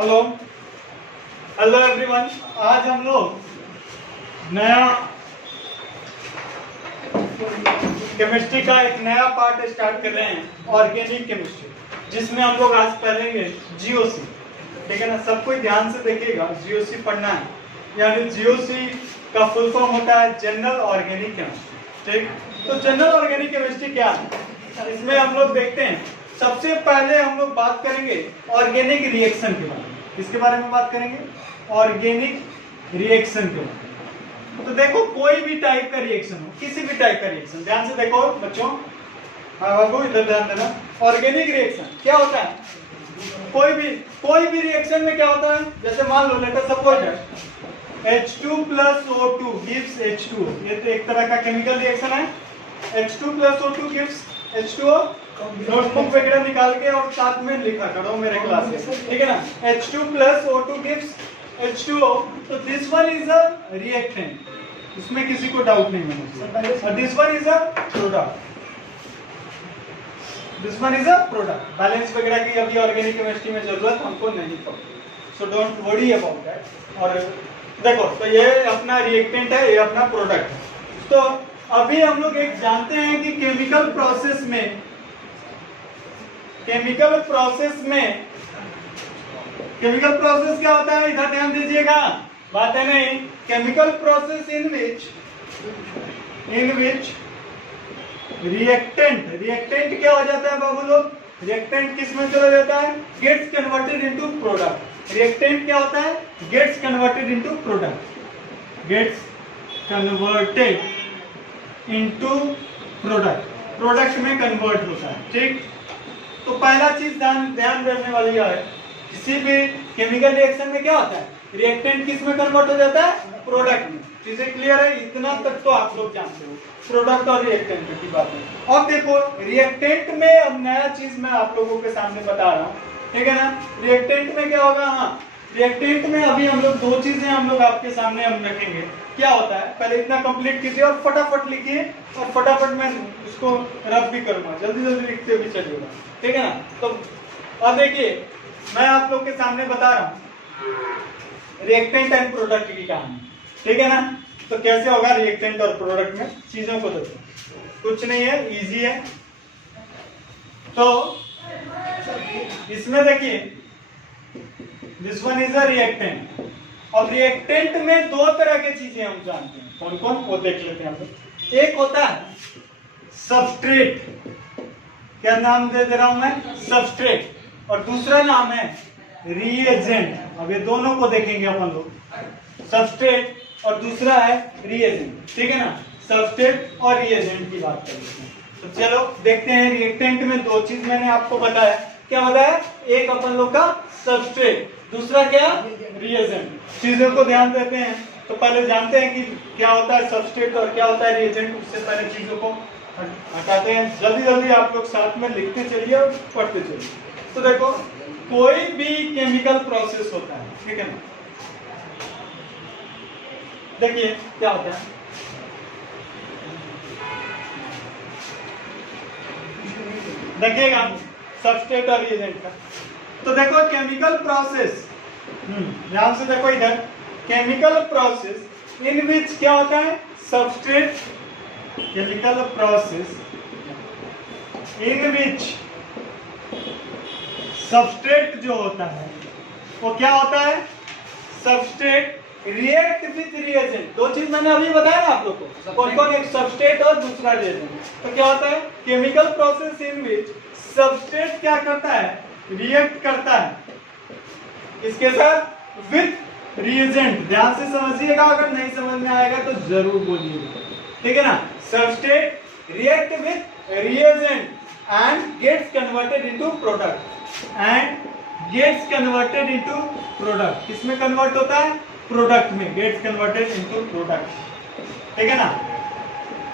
Hello hello everyone. आज हम लोग नया केमिस्ट्री का एक नया पार्ट स्टार्ट कर रहे हैं, ऑर्गेनिक केमिस्ट्री, जिसमें हम लोग आज पढ़ेंगे जीओसी। ठीक है ना, सब कोई ध्यान से देखिएगा, जीओसी पढ़ना है। यानी जीओसी का फुल फॉर्म होता है जनरल ऑर्गेनिक केमिस्ट्री। ठीक, तो जनरल ऑर्गेनिक केमिस्ट्री क्या है, इसमें हम लोग देखते हैं। सबसे पहले हम लोग बात करेंगे ऑर्गेनिक रिएक्शन के बारे में। किसके बारे में बात करेंगे? ऑर्गेनिक रिएक्शन के बारे में। तो देखो, कोई भी टाइप का रिएक्शन हो, किसी भी टाइप का रिएक्शन, ध्यान से देखो बच्चों। हाँ बाबू, इधर ध्यान देना। ऑर्गेनिक रिएक्शन क्या होता है? कोई भी रिएक्शन में क्या होता है, जैसे मान लो let us suppose H2 plus O2 gives H2। ये तो एक तरह का केमिकल रिएक्शन है। H2 plus O2 gives H2O। Notebook वगैरह निकाल के और साथ में लिखा करो मेरे क्लास में, ठीक है ना। H2 plus O2 gives H2O। तो this one is a reactant, इसमें किसी को डाउट नहीं होना। और this one is a product, this one is a product. Balance वगैरह की अभी ऑर्गेनिक केमिस्ट्री में जरूरत हमको नहीं पड़ती, so don't worry about that. और देखो, तो ये अपना रिएक्टेंट है, ये अपना प्रोडक्ट है। तो अभी हम लोग एक जानते हैं कि केमिकल प्रोसेस में केमिकल प्रोसेस क्या होता है, इधर ध्यान दीजिएगा, बात है नहीं। Chemical process in which reactant क्या हो जाता है बाबू लोग? रिएक्टेंट किस में चला जाता है? Gets converted into product. Reactant क्या होता है? Gets converted into product, gets converted into product में कन्वर्ट होता है। ठीक, तो पहला चीज ध्यान रखने वाली है, किसी भी केमिकल रिएक्शन में क्या होता है? रिएक्टेंट किस में कन्वर्ट हो जाता है? प्रोडक्ट में। चीजें क्लियर है? इतना तक तो आप लोग जानते हो, प्रोडक्ट और रिएक्टेंट की बात है। अब देखो, रिएक्टेंट में अब नया चीज मैं आप लोगों के सामने बता रहा हूँ, ठीक है ना। रिएक्टेंट में क्या होगा? हाँ, रिएक्टेंट में अभी हम लोग दो चीजें हम लोग आपके सामने हम रखेंगे। क्या होता है, पहले इतना कंप्लीट कीजिए और फटाफट लिखिए, और फटाफट मैं उसको रब भी करूंगा, जल्दी जल्दी लिखते भी चलिएगा, ठीक है ना। तो अब देखिए, मैं आप लोग के सामने बता रहा हूँ रिएक्टेंट एंड प्रोडक्ट की कहानी, ठीक है ना। तो कैसे होगा रिएक्टेंट और प्रोडक्ट में, चीजों को देखो, कुछ नहीं है, इजी है। तो इसमें देखिए, this one is a reactant. और रिएक्टेंट में दो तरह की चीजें हम जानते हैं, कौन कौन, वो देख लेते हैं हम लोग। एक होता है सबस्ट्रेट, क्या नाम दे रहा हूं मैं? सबस्ट्रेट। और दूसरा नाम है रिएजेंट। अब ये दोनों को देखेंगे अपन लोग, सबस्ट्रेट और दूसरा है रिएजेंट, ठीक है ना। सबस्ट्रेट और रिएजेंट की बात कर लेते हैं। तो चलो देखते हैं। रिएक्टेंट में दो चीज मैंने आपको बताया, क्या बताया? एक अपन लोग का सबस्ट्रेट, दूसरा क्या? रिएजेंट। चीजों को ध्यान देते हैं, तो पहले जानते हैं कि क्या होता है सबस्ट्रेट और क्या होता है रिएजेंट। उससे पहले चीजों को हटाते हैं। जल्दी जल्दी आप लोग साथ में लिखते चलिए और पढ़ते चलिए। तो देखो, कोई भी केमिकल प्रोसेस होता है, ठीक है ना। देखिए क्या होता है, देखिएगा सबस्ट्रेट और रिएजेंट का। तो देखो, केमिकल प्रोसेस, ध्यान से देखो इधर, केमिकल प्रोसेस इन विच क्या होता है? Substrate, chemical process in which substrate जो होता है वो क्या होता है? Substrate react with reagent. दो चीज मैंने अभी बताया ना आप लोग को, कौन कौन? एक सबस्ट्रेट और दूसरा रिएजेंट। तो क्या होता है? Chemical process in which substrate क्या करता है? रिएक्ट करता है इसके साथ विथ रिएजेंट। ध्यान से समझिएगा, अगर नहीं समझ में आएगा तो जरूर बोलिएगा, ठीक है ना। Substrate react with reagent and gets converted into product, and gets converted into product. किसमें कन्वर्ट होता है? प्रोडक्ट में, गेट्स कन्वर्टेड इनटू प्रोडक्ट, ठीक है ना।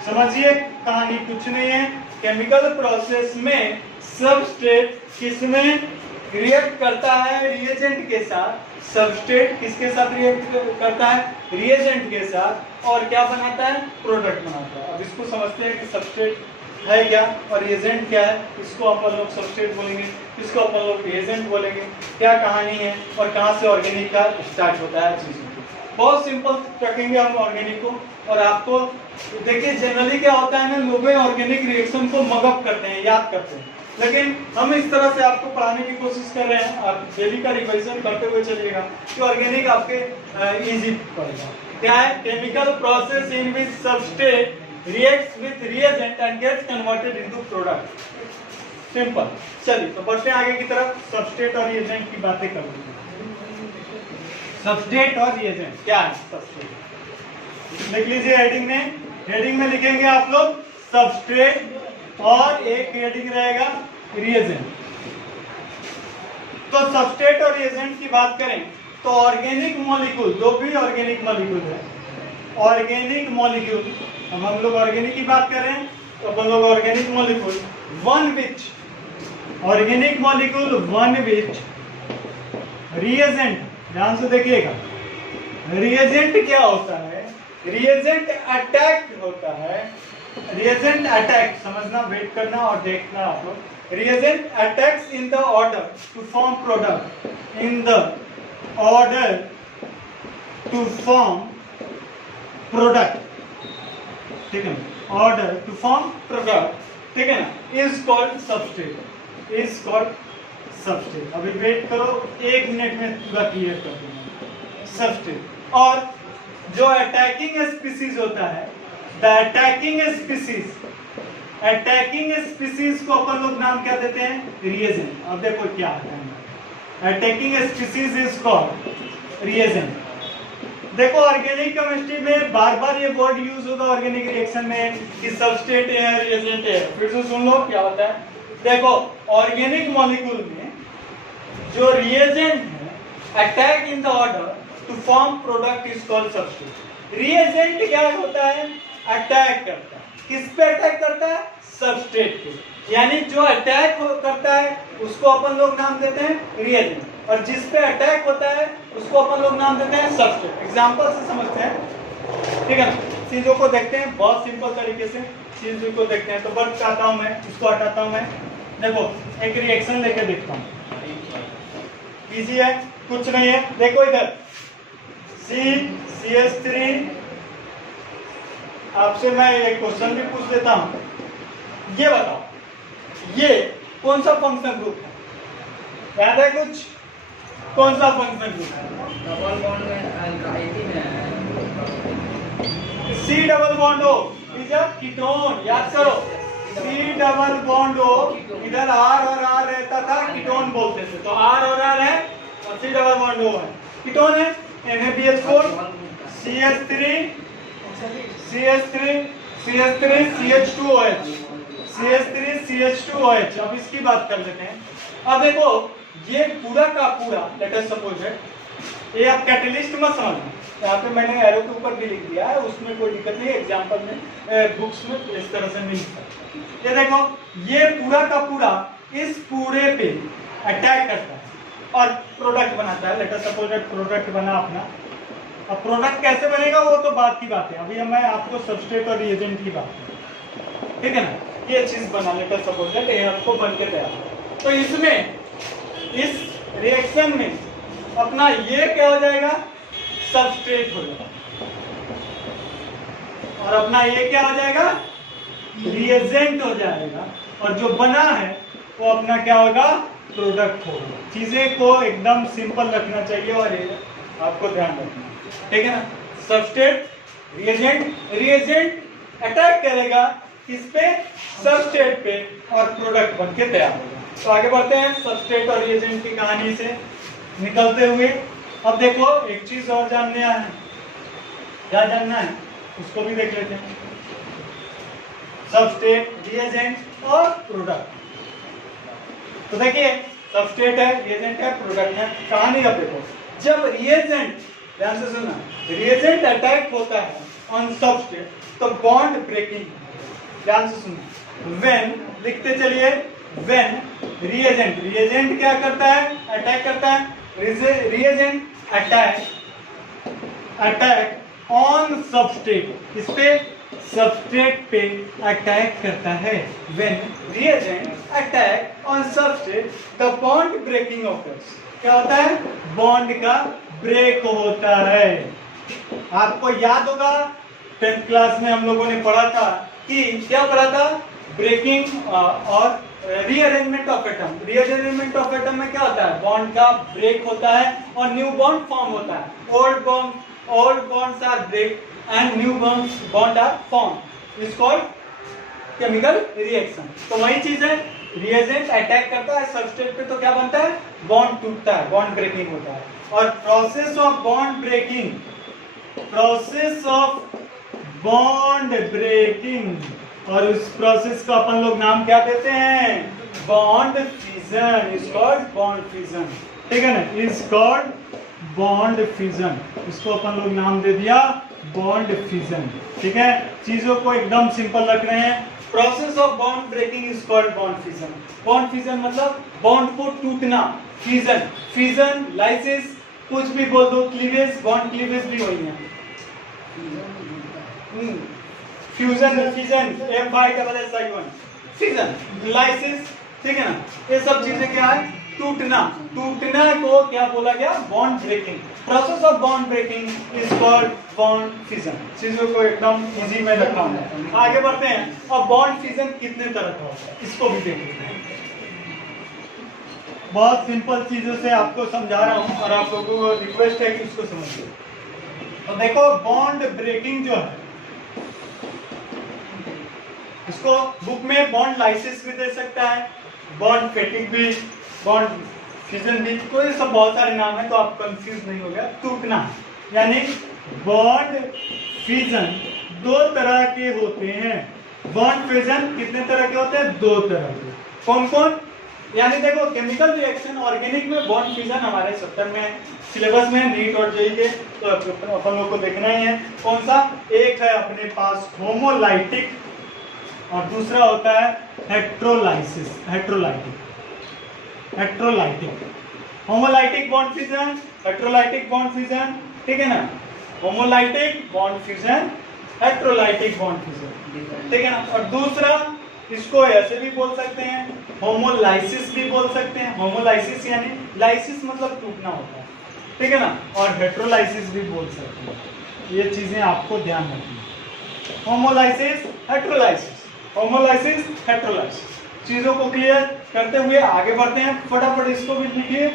समझिए कहानी, कुछ नहीं है। केमिकल प्रोसेस में सबस्ट्रेट किसमें रिएक्ट करता है? रिएजेंट के साथ। सबस्ट्रेट किसके साथ रिएक्ट करता है? रिएजेंट के साथ। और क्या बनाता है? प्रोडक्ट बनाता है। अब इसको समझते हैं कि सबस्ट्रेट है क्या और रिएजेंट क्या है। इसको अपन लोग सबस्ट्रेट बोलेंगे, इसको अपन लोग रिएजेंट बोलेंगे। क्या कहानी है और कहाँ से ऑर्गेनिक का स्टार्ट होता है चीज़ों को, बहुत सिंपल रखेंगे हम ऑर्गेनिक को। और आपको देखिए जनरली क्या होता है ना, लोग ऑर्गेनिक रिएक्शन को मगअप करते हैं, याद करते हैं, लेकिन हम इस तरह से आपको पढ़ाने की कोशिश कर रहे हैं, आप डेली का रिविजन करते हुए चलिएगा कि ऑर्गेनिक आपके इजी पड़ेगा। क्या है? Chemical process in which substrate reacts with reagent and gets converted into product. Simple. चलिए तो बढ़ते हैं आगे की तरफ, सबस्ट्रेट और रिएजेंट की बातें कर लेते हैं। सबस्ट्रेट और रिएजेंट क्या है? सबस्ट्रेट लिख लीजिए हेडिंग में, हेडिंग में लिखेंगे आप लोग सबस्ट्रेट और एक हेडिंग रहेगा रिएजेंट। तो सबस्ट्रेट और रिएजेंट की बात करें तो ऑर्गेनिक मॉलिक्यूल, जो भी ऑर्गेनिक मॉलिक्यूल है, ऑर्गेनिक मॉलिक्यूल, अब हम लोग ऑर्गेनिक की बात कर रहे हैं तो अपन लोग organic molecule one which, organic molecule one which reagent, ध्यान से देखिएगा, रिएजेंट क्या होता है? रिएजेंट अटैक होता है, रिएजेंट अटैक, समझना, वेट करना और देखना आप लोग। Reagent attacks in the order to form product, in the order to form product, ठीक है ना, ऑर्डर टू फॉर्म प्रोडक्ट, ठीक है ना, is called substrate, is called substrate. अभी वेट करो, 1 मिनट में पूरा क्लियर कर दूंगा सबस्ट्रेट। और जो अटैकिंग स्पीसीज होता है, the attacking species, attacking species को अपन लोग नाम क्या देते हैं? रिएजेंट। अब देखो क्या आता है, attacking species is called reagent. देखो ऑर्गेनिक केमिस्ट्री में बार बार ये वर्ड यूज होगा ऑर्गेनिक रिएक्शन में कि सबस्ट्रेट है, रिएजेंट है। फिर से सुन लो क्या होता है। देखो ऑर्गेनिक मॉलिक्यूल में जो रिएजेंट है, attack in the order to form product is called substrate. Reagent क्या होता है? अटैक करता है। किस पे अटैक करता है? सबस्ट्रेट पे। यानी जो अटैक करता है उसको अपन लोग नाम देते हैं रिएजेंट, और जिस पे अटैक होता है उसको अपन लोग नाम देते हैं सबस्ट्रेट। एग्जांपल से समझते हैं, ठीक है ना, चीजों को देखते हैं बहुत सिंपल तरीके से, चीजों को देखते हैं। तो वर्क चाहता हूं मैं, उसको हटाता हूं मैं। देखो एक रिएक्शन लेके देखता हूं, इजी है, कुछ नहीं है। देखो इधर CH3, आपसे मैं एक क्वेश्चन भी पूछ लेता हूं, ये बताओ ये कौन सा फंक्शन ग्रुप है? याद है कुछ? कौन सा फंक्शन ग्रुप है? डबल बॉन्ड में अल्काइल है, C double bond O is a ketone. याद करो, C डबल बॉन्ड O, इधर R और R रहता था, कीटोन बोलते थे। तो R और R है और C डबल बॉन्ड O है, कीटोन है। NaBH4 CH3 CH2OH, CH3 CH2OH। अब इसकी बात कर लेते हैं। अब देखो ये पूरा का पूरा, लेट अस सपोज है, ये आप कैटलिस्ट मत समझना, यहाँ पे मैंने एरो के ऊपर भी लिख दिया है, उसमें कोई दिक्कत नहीं, एग्जांपल में बुक्स में इस तरह से मिल सकता है। ये देखो ये पूरा का पूरा इस पूरे पे अटैक करता है और प्रोडक्ट बनाता है। लेट अस सपोज प्रोडक्ट बना अपना। अब प्रोडक्ट कैसे बनेगा वो तो बात की बात है, अभी मैं आपको सबस्ट्रेट और रिएजेंट की बात करूं, ठीक है ना। ये चीज बना, लेट अस सपोज ये आपको बन के तैयार। तो इसमें इस रिएक्शन में अपना ये क्या हो जाएगा? सबस्ट्रेट हो जाएगा, और अपना ये क्या हो जाएगा? रिएजेंट हो जाएगा, और जो बना है वो अपना क्या होगा? प्रोडक्ट होगा। चीजें को एकदम सिंपल रखना चाहिए और ये आपको ध्यान रखना, ठीक है ना। सबस्ट्रेट, रिएजेंट, रिएजेंट अटैक करेगा किस पे? सबस्ट्रेट पे, और प्रोडक्ट बन के तैयार होगा। तो आगे बढ़ते हैं सबस्ट्रेट और रिएजेंट की कहानी से निकलते हुए। अब देखो एक चीज और जानने है, क्या जानना है उसको भी देख लेते हैं। सबस्ट्रेट, रिएजेंट और प्रोडक्ट। तो देखिए सबस्ट्रेट है, रिएजेंट है, प्रोडक्ट है। कहानी अब देखो, जब रिएजेंट, ध्यान से सुनना, रिएजेंट अटैक होता है ऑन सबस्ट्रेट तो बॉन्ड ब्रेकिंग, ध्यान से सुनना। व्हेन, लिखते चलिए, व्हेन रिएजेंट, रिएजेंट क्या करता है? अटैक करता है। रिएजेंट अटैक ऑन सबस्ट्रेट, इस पे सबस्ट्रेट पे अटैक करता है। When reagent attack on substrate the bond breaking occurs. क्या होता है? बॉन्ड का ब्रेक होता है। आपको याद होगा 10th क्लास में हम लोगों ने पढ़ा था कि क्या पढ़ा था? ब्रेकिंग और rearrangement of atom. Rearrangement of atom में क्या होता है? बॉन्ड का ब्रेक होता है और न्यू बॉन्ड फॉर्म होता है। Old bonds are break and new bond are form. Is called chemical reaction. तो वही चीज है, रिएजेंट अटैक करता है सबस्ट्रेट पे तो क्या बनता है? बॉन्ड टूटता है, बॉन्ड ब्रेकिंग होता है। और process of bond breaking, process of bond breaking, और उस प्रोसेस को अपन लोग नाम क्या देते हैं? Bond fission. Is called bond fission. ठीक है ना? Is called bond fission. इसको अपन लोग नाम दे दिया बॉन्ड फिजन। ठीक है, चीजों को एकदम सिंपल रख रहे हैं। Process of bond breaking is called bond fission. Bond fission मतलब बॉन्ड को टूटना। फिजन, फिजन, लाइसिस, कुछ भी बोल दो, क्लीवेज, बॉन्ड क्लीवेज भी वही है। Fusion, fission, FISSION, fission, lysis. ठीक है ना? ये सब चीजें क्या है? टूटना। टूटना को क्या बोला गया? Bond breaking. Process of bond breaking is called bond fission. चीजों को एकदम इजी में रखा है। आगे बढ़ते हैं। अब बॉन्ड फिजन कितने तरह का होता है इसको भी देख लेते हैं। बहुत सिंपल चीजों से आपको समझा रहा हूं और आप लोगों को रिक्वेस्ट है कि उसको समझिए। तो देखो, बॉन्ड ब्रेकिंग जो है इसको बुक में बॉन्ड लाइसिस भी दे सकता है, बॉन्ड फेटिक भी, बॉन्ड फिजन भी, तो ये सब बहुत सारे नाम है तो आप कंफ्यूज नहीं हो गया। टूटना यानी बॉन्ड फिजन दो तरह के होते हैं। बॉन्ड फिजन कितने तरह के होते हैं? दो तरह के। कौन कौन? यानी देखो, केमिकल रिएक्शन ऑर्गेनिक में बॉन्ड फिजन हमारे चैप्टर में सिलेबस में नीट और जेई के तो अपन लोग को देखना ही है। कौन सा? एक है अपने पास होमोलाइटिक और दूसरा होता है heterolysis. Heterolytic, homolytic bond fission, heterolytic bond fission. ठीक है ना? Homolytic bond fission, heterolytic bond fission. ठीक है ना? और दूसरा, इसको ऐसे भी बोल सकते हैं, होमोलाइसिस भी बोल सकते हैं। होमोलाइसिस यानी लाइसिस मतलब टूटना होता है। ठीक है ना? और हेट्रोलाइसिस भी बोल सकते हैं। ये चीजें आपको ध्यान रखनी है। Homolysis, हेट्रोलाइसिस, homolysis, हेट्रोलाइसिस। चीजों को क्लियर करते हुए आगे बढ़ते हैं। फटाफट इसको भी लिखिए।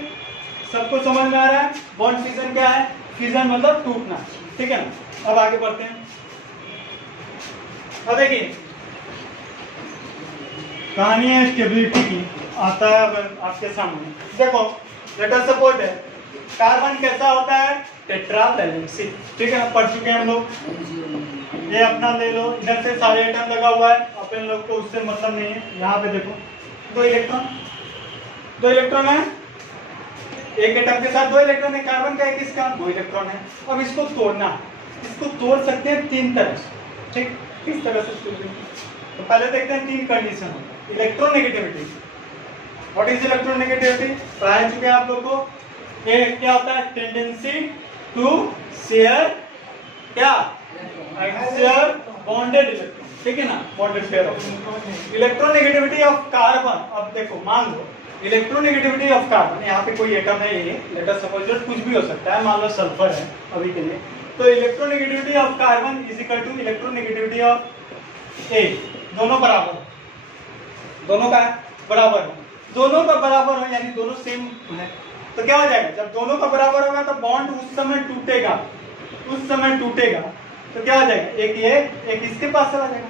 सबको समझ में आ रहा है? बॉन्ड फिजन क्या है? फिजन मतलब टूटना। ठीक है ना? अब आगे बढ़ते हैं। अब देखिए, कहानी है स्टेबिलिटी की। आता है अब आपके सामने। देखो, लेट अस सपोज है कार्बन कैसा होता है? Tetra valency. ठीक है, पढ़ चुके हैं हम लोग। ये अपना ले लो, इधर से सारे एटम लगा हुआ है, अपन लोग को उससे मतलब नहीं है। यहाँ पे देखो, दो इलेक्ट्रॉन है। एक एटम के साथ दो इलेक्ट्रॉन है। कार्बन का एक, इसका दो इलेक्ट्रॉन है। अब इसको तोड़ना, इसको तोड़ सकते हैं तीन तरह से। ठीक, किस तरह से तोड़ेंगे? तो पहले देखते हैं तीन condition. Electronegativity. What is electronegativity? पढ़ा चुके हैं आप लोग को। ये क्या होता है? टेंडेंसी टू शेयर क्या? Axial bonded electron. ठीक है ना? Bonded pair of electronegativity of carbon. अब देखो, मान लो इलेक्ट्रोनेगेटिविटी ऑफ कार्बन, यहाँ पे कोई एटम है, ये लेट अस सपोज कुछ भी हो सकता है, मान लो सल्फर है अभी के लिए। तो electronegativity of carbon is equal to electronegativity of A. दोनों बराबर, दोनों का बराबर हो, दोनों का बराबर हो यानी दोनों सेम है। तो क्या हो जाएगा? जब दोनों का बराबर होगा तो बॉन्ड उस समय टूटेगा, उस समय टूटेगा। तो क्या हो जाएगा? एक ये, एक इसके पास चला जाएगा।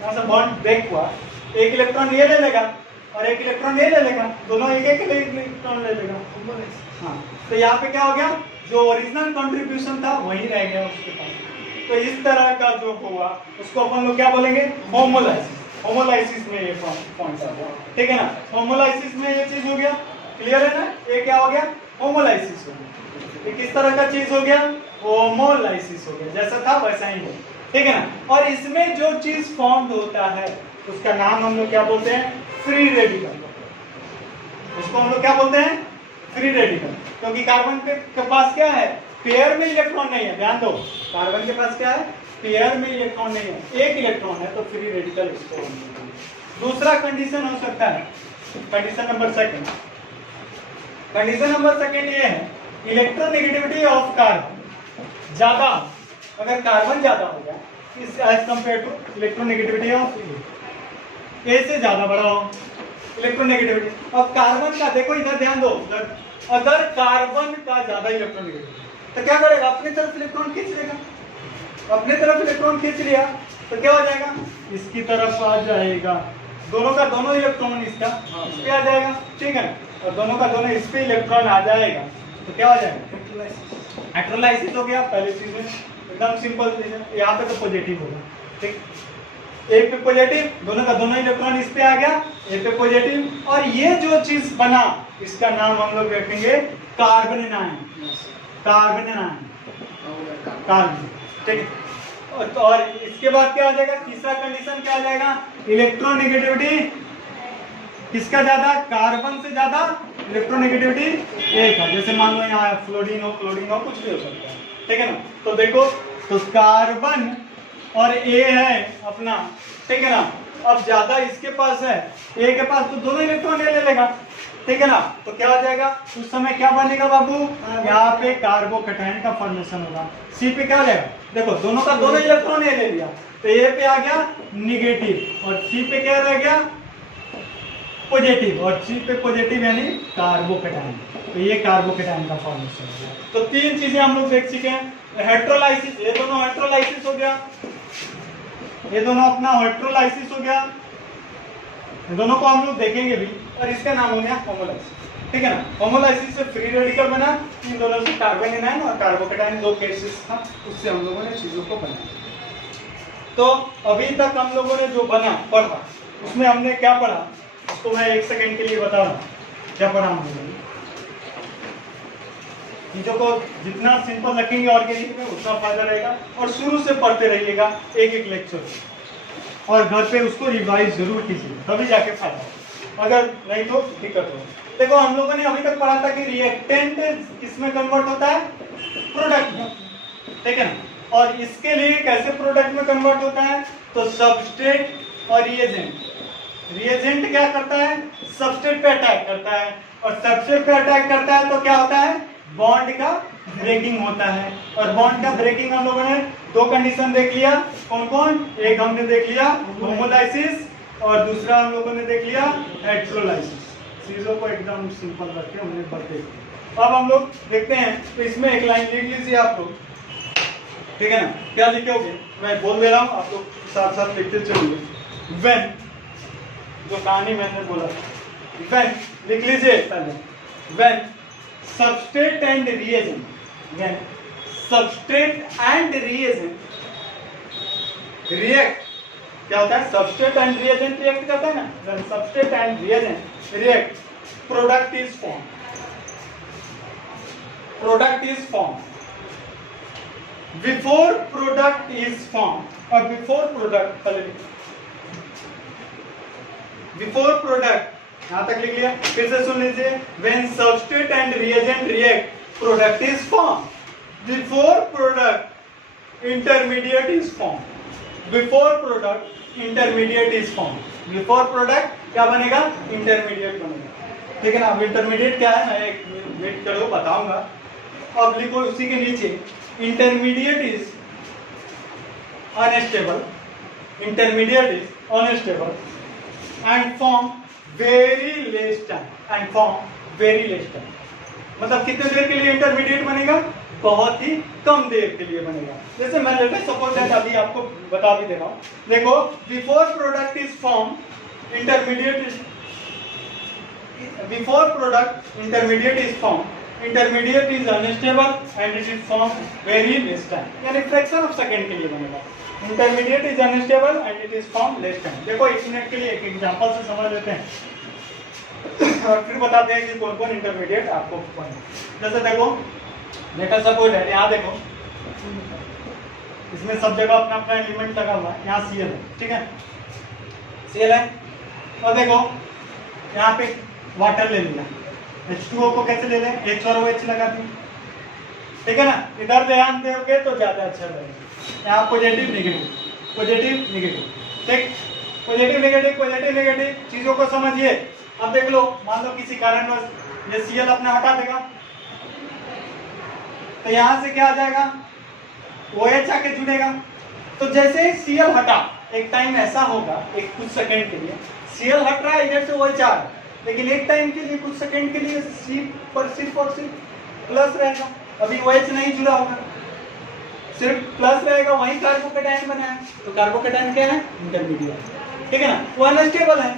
यहाँ से बॉन्ड ब्रेक हुआ, एक इलेक्ट्रॉन ये ले लेगा और एक इलेक्ट्रॉन ये ले लेगा, दोनों एक एक इलेक्ट्रॉन ले लेगा। हाँ, तो यहाँ पे क्या हो गया? जो ओरिजिनल कंट्रीब्यूशन था वही रह गया उसके पास। तो इस तरह का जो हुआ उसको अपन लोग क्या बोलेंगे? होमोलाइसिस। होमोलाइसिस में ये पॉइंट आ गया। ठीक है ना? होमोलाइसिस में ये चीज हो गया। क्लियर है ना? ये क्या हो गया? होमोलाइसिस हो गया। ये किस तरह का चीज हो गया? होमोलाइसिस हो गया। जैसा था वैसा ही है। ठीक है ना? और इसमें जो चीज फॉर्म होता है उसका नाम हम लोग क्या बोलते हैं? Free radical. उसको हम लोग क्या बोलते हैं? Free radical. क्योंकि कार्बन के पास क्या है? पेयर में इलेक्ट्रॉन नहीं है। ध्यान दो, कार्बन के पास क्या है? पेयर में इलेक्ट्रॉन नहीं है, एक इलेक्ट्रॉन है तो फ्री रेडिकल इसको होंगे। दूसरा कंडीशन हो सकता है, condition number second, condition number second ये है इलेक्ट्रोनेगेटिविटी ऑफ कार्बन ज्यादा, अगर कार्बन ज्यादा हो गया इस as compare to electronegativity of A से ज्यादा बड़ा हो इलेक्ट्रोनेगेटिविटी। अब कार्बन का देखो, इधर ध्यान दो, अगर कार्बन का ज्यादा इलेक्ट्रोनेगेटिविटी तो क्या करेगा, अपनी तरफ इलेक्ट्रॉन खींच लेगा, अपने तरफ इलेक्ट्रॉन खींच लिया तो क्या हो जाएगा, इसकी तरफ आ जाएगा, दोनों का दोनों इलेक्ट्रॉन इसका इस पे आ जाएगा, ठीक है, और दोनों का दोनों इस पे इलेक्ट्रॉन आ जाएगा तो क्या हो जाएगा, इलेक्ट्रोलाइसिस हो गया। पहली चीज है एकदम सिंपल चीज है, यहाँ पे तो पॉजिटिव होगा, ठीक, एक पे पॉजिटिव, दोनों का दोनों इलेक्ट्रॉन इस पे आ गया, एक पे पॉजिटिव, और ये जो चीज बना इसका नाम हम लोग रखेंगे carbon ion, carbon ion, carbon, ठीक है। और इसके बाद क्या आ जाएगा, तीसरा कंडीशन क्या आ जाएगा, इलेक्ट्रोनेगेटिविटी किसका ज्यादा, कार्बन से ज्यादा इलेक्ट्रोनेगेटिविटी एक है, जैसे मान लो यहाँ फ्लोरीन हो, क्लोरीन हो, कुछ भी हो सकता है, ठीक है ना। तो देखो, तो कार्बन और ए है अपना, ठीक है ना, अब ज्यादा इसके पास है, ए के पास, तो दोनों इलेक्ट्रॉन ले लेगा, ठीक है ना। तो क्या हो जाएगा, उस समय क्या बनेगा बाबू, यहाँ पे कार्बोकैटायन का फॉर्मेशन होगा, सी पे क्या हो जाएगा, देखो दोनों का दोनों इलेक्ट्रॉन ले लिया तो ए पे आ गया निगेटिव और सी पे क्या रह गया पॉजिटिव, और सी पे पॉजिटिव यानी कार्बोकैटायन, तो ये कार्बोकैटायन का फॉर्मेशन हो गया। तो तीन चीजें हम लोग देख चुके हैं, हेट्रोलाइसिस, ये दोनों हेट्रोलाइसिस हो गया, ये दोनों अपना हेट्रोलाइसिस हो गया, दोनों को हम लोग देखेंगे भी, और इसका नाम हो गया होमोलाइसिस, ठीक है ना। होमोलाइसिस से फ्री रेडिकल बना, इन दोनों से कार्बन एनायन और कार्बोकैटायन दो केसेस था, उससे हम लोगों ने चीजों को बनाया। तो अभी तक हम लोगों ने जो बना पढ़ा उसमें हमने क्या पढ़ा, उसको मैं एक सेकंड के लिए बता रहा हूँ क्या पढ़ा हम लोगों ने। चीजों को जितना सिंपल रखेंगे ऑर्गेनिक में उतना फायदा रहेगा, और शुरू से पढ़ते रहिएगा एक एक लेक्चर, और घर पे उसको रिवाइज जरूर कीजिए, तभी जाके फायदा, अगर नहीं तो दिक्कत हो। देखो हम लोगों ने अभी तक पढ़ा था कि रिएक्टेंट किसमें कन्वर्ट होता है, प्रोडक्ट में, ठीक है ना। और इसके लिए कैसे प्रोडक्ट में कन्वर्ट होता है, तो सबस्ट्रेट और रिएजेंट, रिएजेंट क्या करता है, सबस्ट्रेट पे अटैक करता है, और सबस्ट्रेट पे अटैक करता है तो क्या होता है, बॉन्ड का ब्रेकिंग होता है। और बॉन्ड का ब्रेकिंग हम लोगों ने दो कंडीशन देख लिया, कौन कौन, एक हमने देख लिया होमोलाइसिस, और दूसरा हम लोगों ने देख लिया हेट्रोलाइसिस। चीजों को एकदम सिंपल रखे हमने बढ़ते। अब हम लोग देखते हैं, तो इसमें एक लाइन लिख लीजिए आप लोग, ठीक है ना। क्या लिखोगे, मैं बोल दे रहा हूँ, आप लोग साथ साथ लिखते चलिए। व्हेन, जो कहानी मैंने बोला, व्हेन लिख लीजिए पहले, when substrate and reagent, when substrate and reagent react, क्या होता है, सबस्ट्रेट एंड रिएजेंट रिएक्ट करता है ना, when substrate and reagent react, product is formed, product is formed, before product is formed, or before product, before product, यहाँ तक लिख लिया, फिर से सुन लीजिए, when substrate and reagent react, product is formed, before product intermediate is formed, before product intermediate is formed, before product क्या बनेगा, intermediate बनेगा, ठीक है ना। अब इंटरमीडिएट क्या है, मैं एक वेट करो बताऊंगा। अब लिखो उसी के नीचे, intermediate is unstable, intermediate is unstable and form very less time, and form very less time, मतलब कितने देर के लिए इंटरमीडिएट बनेगा, बहुत ही कम देर के लिए बनेगा। जैसे मैं लेते सपोज दैट अभी आपको बता भी दे रहा हूँ, देखो before product is form, intermediate is, before product intermediate is formed, intermediate is unstable and it is formed very less time, यानी fraction of second के लिए बनेगा। intermediate is unstable and it is formed less time। देखो एक minute के लिए एक example से समझ लेते हैं और फिर बताते हैं कि कौन कौन इंटरमीडिएट आपको पढ़ना। जैसे देखो लेट अस सपोज है, यहाँ देखो इसमें सब जगह अपना अपना एलिमेंट लगा हुआ है, यहाँ Cl है, ठीक है, Cl है, और देखो यहाँ पे वाटर ले लिया, H2O को कैसे ले लें, H और OH लगा दी, ठीक है ना, इधर ध्यान दोगे तो ज्यादा अच्छा रहेगा। यहाँ पॉजिटिव नेगेटिव, पॉजिटिव नेगेटिव, ठीक, पॉजिटिव नेगेटिव चीजों को समझिए। अब देख लो, मान लो किसी कारणवश ये Cl अपने हटा देगा, तो यहाँ से क्या आ जाएगा, OH आके जुड़ेगा। तो जैसे ही Cl हटा, एक टाइम ऐसा होगा, एक कुछ सेकंड के लिए Cl हट रहा है, इधर से OH आ रहा है, लेकिन एक टाइम के लिए, कुछ सेकंड के लिए C पर सिर्फ और सिर्फ प्लस रहेगा। अभी OH नहीं जुड़ा होगा, सिर्फ प्लस रहेगा, वही कार्बोकेटायन बना है। तो कार्बोकेटायन क्या है, इंटरमीडिएट, ठीक है ना, वो अनस्टेबल है,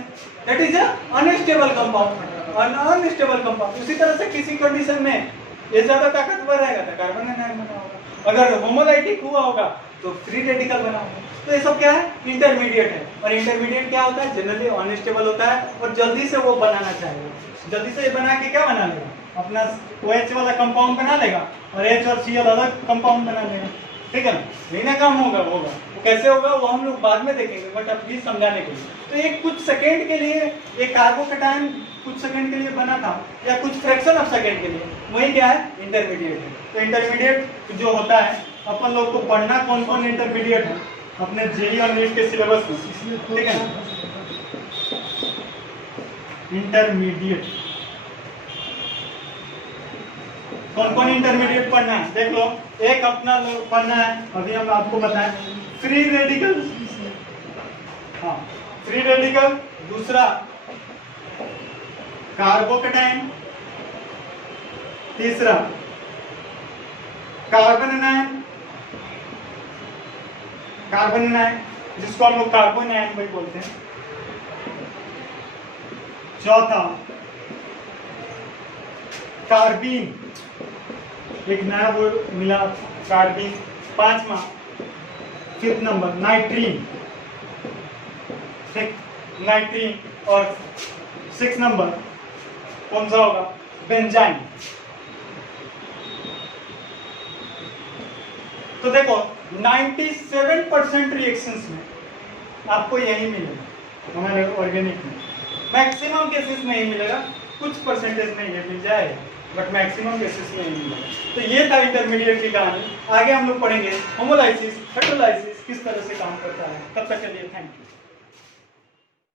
that is unstable compound, unstable compound. उसी तरह से किसी कंडीशन में ये ज्यादा ताकतवर रहेगा तो कार्बन आयन बना होगा, अगर होमोलाइटिक हुआ होगा तो फ्री रेडिकल बना होगा। तो ये सब क्या है, इंटरमीडिएट है। और इंटरमीडिएट क्या होता है, जनरली अनस्टेबल होता है और जल्दी से वो बनाना चाहेगा, जल्दी से बना के क्या बना लेगा, अपना OH वाला कंपाउंड बना लेगा और H और Cl अलग कंपाउंड बना लेगा, ठीक है ना। यही ना काम होगा, वो कैसे होगा वो हम लोग बाद में देखेंगे, बट अब ये समझाने के लिए। तो एक कुछ सेकंड के लिए एक कार्बोकेटायन कुछ सेकंड के लिए बना था, या कुछ फ्रैक्शन ऑफ सेकंड के लिए, वही क्या है, इंटरमीडिएट है। तो इंटरमीडिएट जो होता है, अपन लोग को पढ़ना कौन कौन इंटरमीडिएट है अपने जेईई और नीट के सिलेबस में, ठीक है ना। इंटरमीडिएट कौन कौन इंटरमीडिएट पढ़ना है, देख लो। एक अपना पढ़ना है, अभी हम आपको बताएं, फ्री रेडिकल, हाँ फ्री रेडिकल। दूसरा कार्बोकेटायन, तीसरा कार्बन एनायन, कार्बन एनायन जिसको हम लोग कार्बन एनायन भी बोलते हैं। चौथा कार्बीन, एक नया वर्ड मिला, कार्बीन। पांचवा, फिफ्थ नंबर नाइट्रीन, ठीक, नाइट्रीन। और सिक्स नंबर कौन सा होगा, बेंजाइन। तो देखो 97% रिएक्शंस में आपको यही मिलेगा हमारे ऑर्गेनिक में। मैक्सिमम केसेस में ही मिलेगा, कुछ परसेंटेज में ये मिल जाएगा, बट मैक्सिमम केसेस में ही मिलेगा। तो ये था इंटरमीडिएट की कहानी। आगे हम लोग पढ़ेंगे होमोलाइसिस, हेटेरोलाइसिस किस तरह से काम करता है। तब तक के लिए थैंक यू।